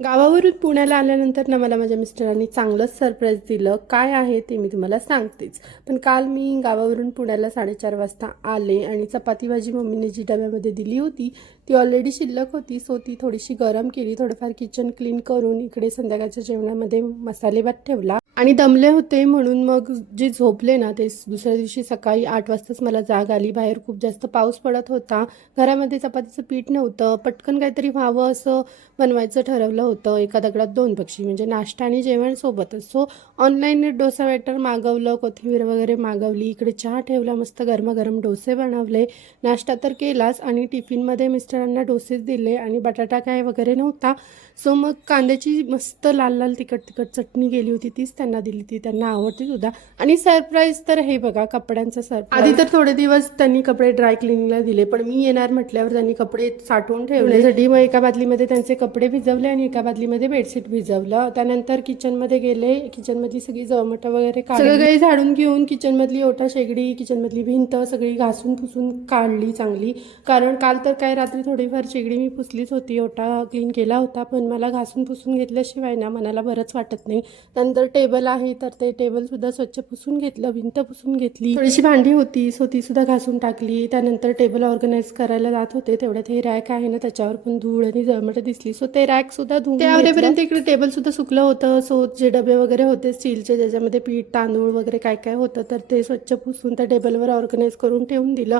गावावरून पुण्याला आल्यानंतर ना मला माझ्या मिस्टरांनी चांगलंच सरप्राईज दिलं. काय आहे ते मी तुम्हाला सांगतेच. पण काल मी गावावरून पुण्याला 4:30 वाजता आले आणि चपाती भाजी मम्मीने जी डब्यामध्ये दिली होती ती ऑलरेडी शिल्लक होती. सो ती थोडीशी गरम केली, थोडंफार किचन क्लीन करून इकडे संध्याकाळच्या जेवणामध्ये मसाले भात ठेवला आणि दमले होते म्हणून मग जे झोपले ना ते दुसऱ्या दिवशी सकाळी 8 वाजताच मला जाग आली. बाहेर खूप जास्त पाऊस पडत होता. घरामध्ये चपातीचं पीठ नव्हतं. पटकन काहीतरी व्हावं असं बनवायचं ठरवलं होतं. एका दगडात दोन पक्षी, म्हणजे नाश्ता आणि जेवण सोबतच. सो ऑनलाईन डोसा बॅटर मागवलं, कोथिंबीर वगैरे मागवली, इकडे चहा ठेवला, मस्त गरमागरम डोसे बनवले. नाश्ता तर केलाच आणि टिफिनमध्ये मिस्टरांना डोसेच दिले आणि बटाटा काय वगैरे नव्हता. सो मग कांद्याची मस्त लाल लाल तिखट चटणी केली होती, तीच त्यांना दिली. ती त्यांना आवडती सुद्धा. आणि सरप्राईज तर हे बघा, कपड्यांचं सरप्राईज. आधी तर थोडे दिवस त्यांनी कपडे ड्राय क्लिनिंगला दिले, पण मी येणार म्हटल्यावर त्यांनी कपडे साठवून ठेवण्यासाठी मग एका बादलीमध्ये त्यांचे कपडे भिजवले आणि एका बादलीमध्ये बेडशीट भिजवलं. त्यानंतर किचनमध्ये गेले. किचनमधली सगळी जळमटं वगैरे सगळं काही झाडून घेऊन किचनमधली ओटा शेगडी, किचनमधली भिंत सगळी घासून पुसून काढली चांगली. कारण काल तर काय रात्री थोडीफार शेगडी मी पुसलीच होती, ओटा क्लीन केला होता, पण मला घासून पुसून घेतल्याशिवाय ना मनाला बरंच वाटत नाही. नंतर टेबल आहे तर ते टेबल सुद्धा स्वच्छ पुसून घेतलं, भिंत पुसून घेतली. थोडीशी भांडी होती सो ती सुद्धा घासून टाकली. त्यानंतर टेबल ऑर्गनाईज करायला जात होते तेवढ्यात हे रॅक आहे ना त्याच्यावर पण धूळ आणि जळमट दिसली. सो ते रॅक सुद्धा धुवून त्यापर्यंत इकडे टेबल सुद्धा सुकलं होतं. सो जे डबे वगैरे होते स्टीलचे ज्याच्यामध्ये पीठ तांदूळ वगैरे काय काय होतं तर ते स्वच्छ पुसून त्या टेबलवर ऑर्गनाईज करून ठेवून दिलं.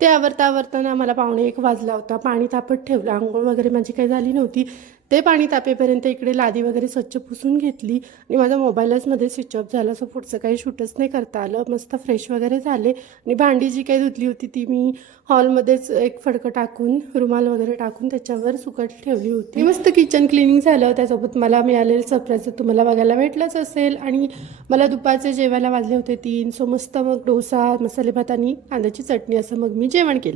ते आवरताना मला 1:45 वाजला होता. पाणी तापत ठेवलं. आंघोळ वगैरे माझी काही झाली नव्हती. ते पाणी तापेपर्यंत इकडे लादी वगैरे स्वच्छ पुसून घेतली आणि माझा मोबाईलच मध्ये स्विच ऑफ झाला. सो पुढचं काही शूटच नाही करता आलं. मस्त फ्रेश वगैरे झाले आणि भांडी जी काही धुतली होती ती मी हॉलमध्येच एक फडकं टाकून रुमाल वगैरे टाकून त्याच्यावर सुकट ठेवली होती. मस्त किचन क्लिनिंग झालं. त्यासोबत मला मिळालेलं सरप्राईज तुम्हाला बघायला भेटलंच असेल. आणि मला दुपारचे जेवायला वाजले होते 3. सो मस्त मग डोसा, मसाले भात आणि कांद्याची चटणी असं मग मी जेवण केलं.